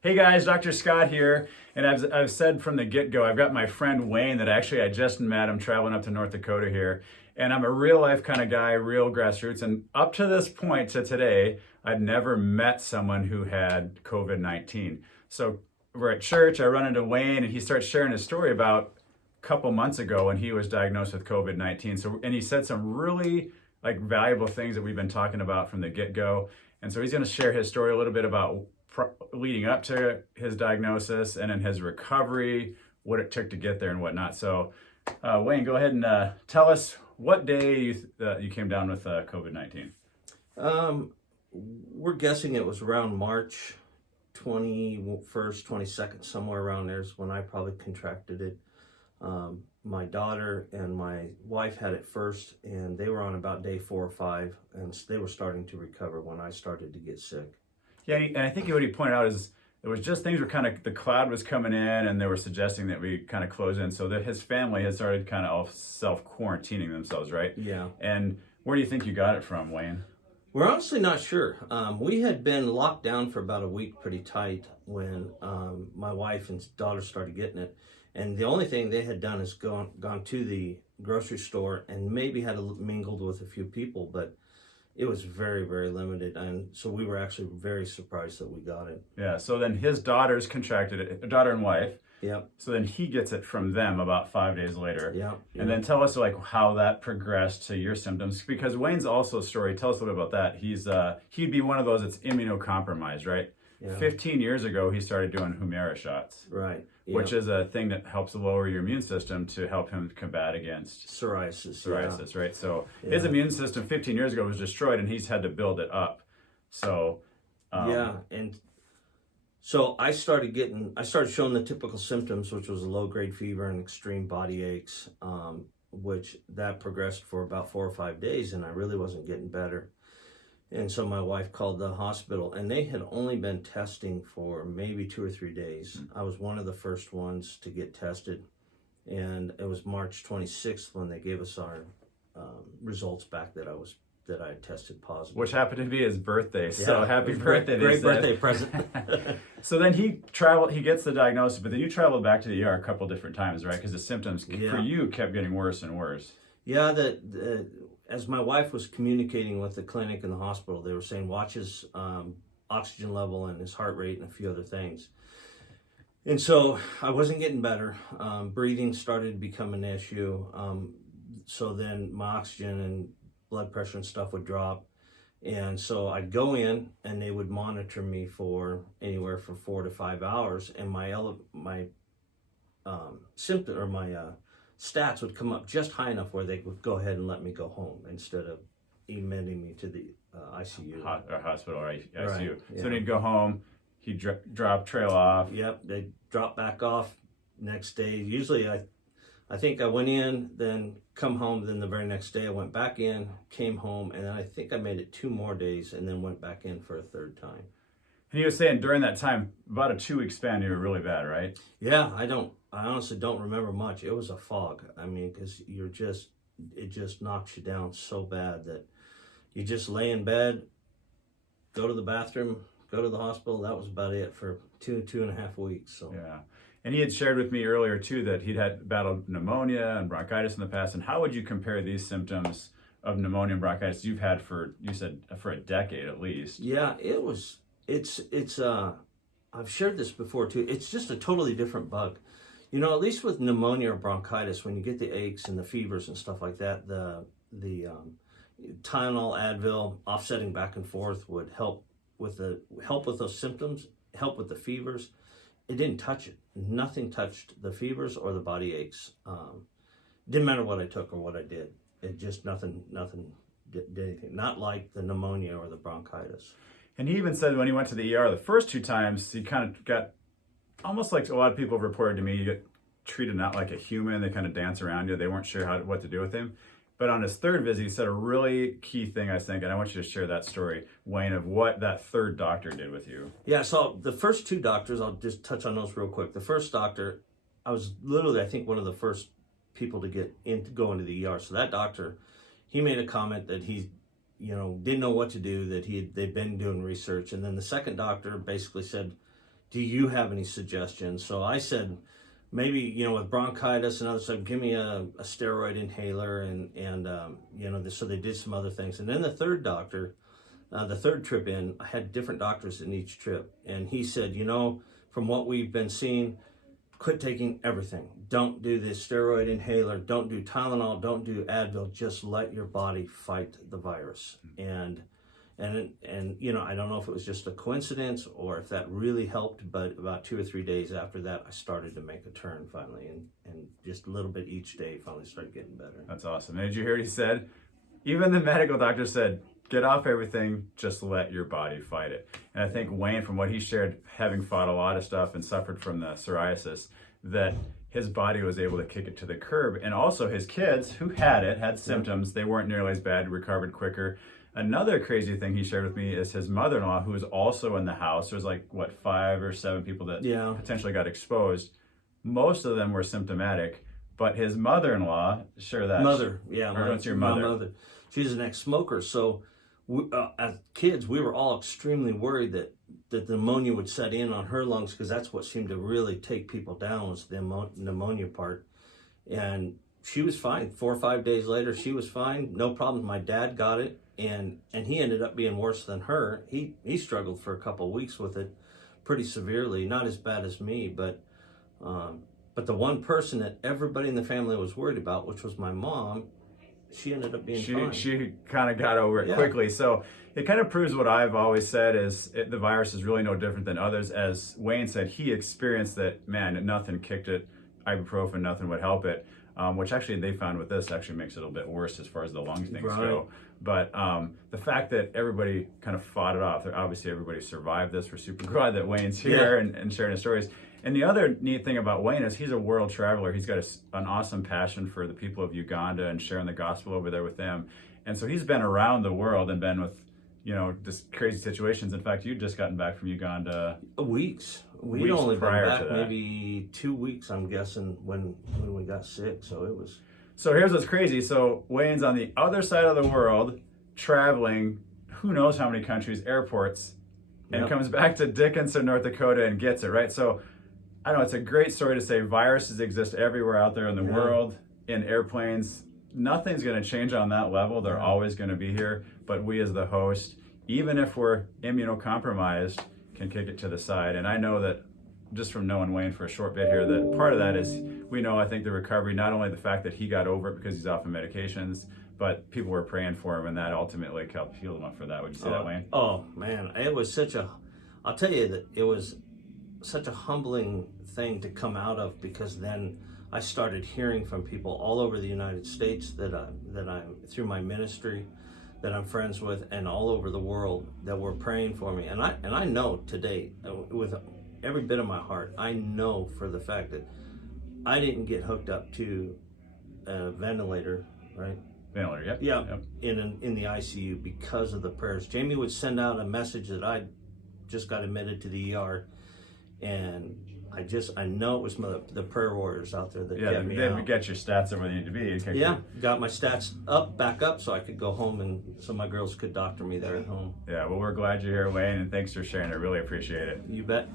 Hey guys, Dr. Scott here, and I've said from the get-go, I've got my friend Wayne that actually I just met. I'm traveling up to North Dakota here, and I'm a real life kind of guy, real grassroots. And up to this point to today, I'd never met someone who had COVID-19. So we're at church, I run into Wayne, and he starts sharing his story about a couple months ago when he was diagnosed with COVID-19. And he said some really like valuable things that we've been talking about from the get-go. And so he's going to share his story a little bit about leading up to his diagnosis and in his recovery, what it took to get there and whatnot. So, Wayne, go ahead and tell us what day you came down with COVID-19. We're guessing it was around March 21st, 22nd, somewhere around there is when I probably contracted it. My daughter and my wife had it first, and they were on about day 4 or 5, and they were starting to recover when I started to get sick. Yeah, and I think what he pointed out is it was just things were kind of, the cloud was coming in and they were suggesting that we kind of close in. So that his family had started kind of self-quarantining themselves, right? Yeah. And where do you think you got it from, Wayne? We're honestly not sure. We had been locked down for about a week pretty tight when my wife and daughter started getting it. And the only thing they had done is gone to the grocery store and maybe had mingled with a few people, but it was very, very limited. And so we were actually very surprised that we got it. Yeah, so then his daughters contracted it, daughter and wife. Yep. So then he gets it from them about 5 days later. Yep. And then tell us like how that progressed to your symptoms, because Wayne's also story, tell us a little bit about that. He'd be one of those that's immunocompromised, right? Yeah. 15 years ago, he started doing Humira shots. Right. Which is a thing that helps lower your immune system to help him combat against psoriasis, right? So his immune system 15 years ago was destroyed, and he's had to build it up. So and so I started showing the typical symptoms, which was a low-grade fever and extreme body aches, which that progressed for about 4 or 5 days, and I really wasn't getting better. And so my wife called the hospital, and they had only been testing for maybe 2 or 3 days. I was one of the first ones to get tested, and it was March 26th when they gave us our results back that I had tested positive. Which happened to be his birthday, so happy birthday! Great birthday present. So then he gets the diagnosis, but then you traveled back to the ER a couple different times, right? Because the symptoms for you kept getting worse and worse. Yeah, as my wife was communicating with the clinic and the hospital, they were saying watch his oxygen level and his heart rate and a few other things. And so I wasn't getting better. Breathing started to become an issue. So then my oxygen and blood pressure and stuff would drop. And so I'd go in and they would monitor me for anywhere from 4 to 5 hours, and my symptom or my stats would come up just high enough where they would go ahead and let me go home instead of admitting me to the ICU. Hospital or ICU. Right, yeah. So then he'd go home, he'd trail off. Yep, they'd drop back off next day. Usually I think I went in, then come home, then the very next day I went back in, came home, and then I think I made it 2 more days and then went back in for a 3rd time. And he was saying during that time, about a 2-week span, you were really bad, right? Yeah, I honestly don't remember much. It was a fog. I mean, because it just knocks you down so bad that you just lay in bed, go to the bathroom, go to the hospital. That was about it for 2.5 weeks. So yeah. And he had shared with me earlier too that he'd had battled pneumonia and bronchitis in the past. And how would you compare these symptoms of pneumonia and bronchitis you've had you said for a decade at least? Yeah, I've shared this before too. It's just a totally different bug. You know, at least with pneumonia or bronchitis, when you get the aches and the fevers and stuff like that, the Tylenol, Advil, offsetting back and forth would help with those symptoms, help with the fevers. It didn't touch it. Nothing touched the fevers or the body aches. Didn't matter what I took or what I did. It just nothing did anything. Not like the pneumonia or the bronchitis. And he even said when he went to the ER the first 2 times, he kind of got almost like a lot of people have reported to me, you get treated not like a human. They kind of dance around you. They weren't sure what to do with him. But on his 3rd visit, he said a really key thing, I think, and I want you to share that story, Wayne, of what that 3rd doctor did with you. Yeah, so the first 2 doctors, I'll just touch on those real quick. The first doctor, I was literally, I think, one of the first people to go into the ER. So that doctor, he made a comment that he, didn't know what to do, that they'd been doing research. And then the second doctor basically said, do you have any suggestions? So I said, maybe, with bronchitis and other stuff, give me a steroid inhaler and so they did some other things. And then the third doctor, the third trip in, I had different doctors in each trip. And he said, from what we've been seeing, quit taking everything. Don't do this steroid inhaler. Don't do Tylenol. Don't do Advil. Just let your body fight the virus. And I don't know if it was just a coincidence or if that really helped, but about 2 or 3 days after that, I started to make a turn finally, and just a little bit each day finally started getting better. That's awesome. And did you hear what he said? Even the medical doctor said, get off everything, just let your body fight it. And I think Wayne, from what he shared, having fought a lot of stuff and suffered from the psoriasis, that his body was able to kick it to the curb. And also his kids who had symptoms, they weren't nearly as bad, recovered quicker. Another crazy thing he shared with me is his mother-in-law, who was also in the house. There was 5 or 7 people that potentially got exposed. Most of them were symptomatic, but his mother-in-law, what's your mother? My mother. She's an ex-smoker. So as kids, we were all extremely worried that the pneumonia would set in on her lungs, because that's what seemed to really take people down, was the pneumonia part. And she was fine. 4 or 5 days later, she was fine. No problem. My dad got it. And he ended up being worse than her. He struggled for a couple of weeks with it pretty severely, not as bad as me, but the one person that everybody in the family was worried about, which was my mom, she ended up being fine. She kind of got over it quickly. So it kind of proves what I've always said is the virus is really no different than others. As Wayne said, he experienced that, man, nothing kicked it. Ibuprofen, nothing would help it. Which actually they found with this actually makes it a little bit worse as far as the lung things go. But the fact that everybody kind of fought it off, obviously everybody survived this. We're super glad that Wayne's here and sharing his stories. And the other neat thing about Wayne is he's a world traveler. He's got an awesome passion for the people of Uganda and sharing the gospel over there with them. And so he's been around the world and been with, just crazy situations. In fact, you'd just gotten back from Uganda. Weeks. We'd only been back maybe 2 weeks, I'm guessing, when we got sick. So it was... So here's what's crazy. So Wayne's on the other side of the world, traveling, who knows how many countries, airports, and comes back to Dickinson, North Dakota, and gets it, right? So, I don't know, it's a great story to say viruses exist everywhere out there in the world, in airplanes. Nothing's going to change on that level. They're always going to be here. But we as the host, even if we're immunocompromised, can kick it to the side. And I know that just from knowing Wayne for a short bit here, that part of that is, we know, I think the recovery, not only the fact that he got over it because he's off of medications, but people were praying for him, and that ultimately helped heal him up for that. Would you say that, Wayne? Oh, man. It was I'll tell you that it was such a humbling thing to come out of, because then I started hearing from people all over the United States that I'm through my ministry, that I'm friends with, and all over the world that were praying for me. And I know today, with every bit of my heart, I know for the fact that I didn't get hooked up to a ventilator, right? Ventilator, yep. In the ICU because of the prayers. Jamie would send out a message that I just got admitted to the ER, and I know it was the prayer warriors out there that kept me out. They get your stats where they need to be. Got my stats back up so I could go home, and so my girls could doctor me there at home. Yeah, well, we're glad you're here, Wayne, and thanks for sharing. I really appreciate it. You bet.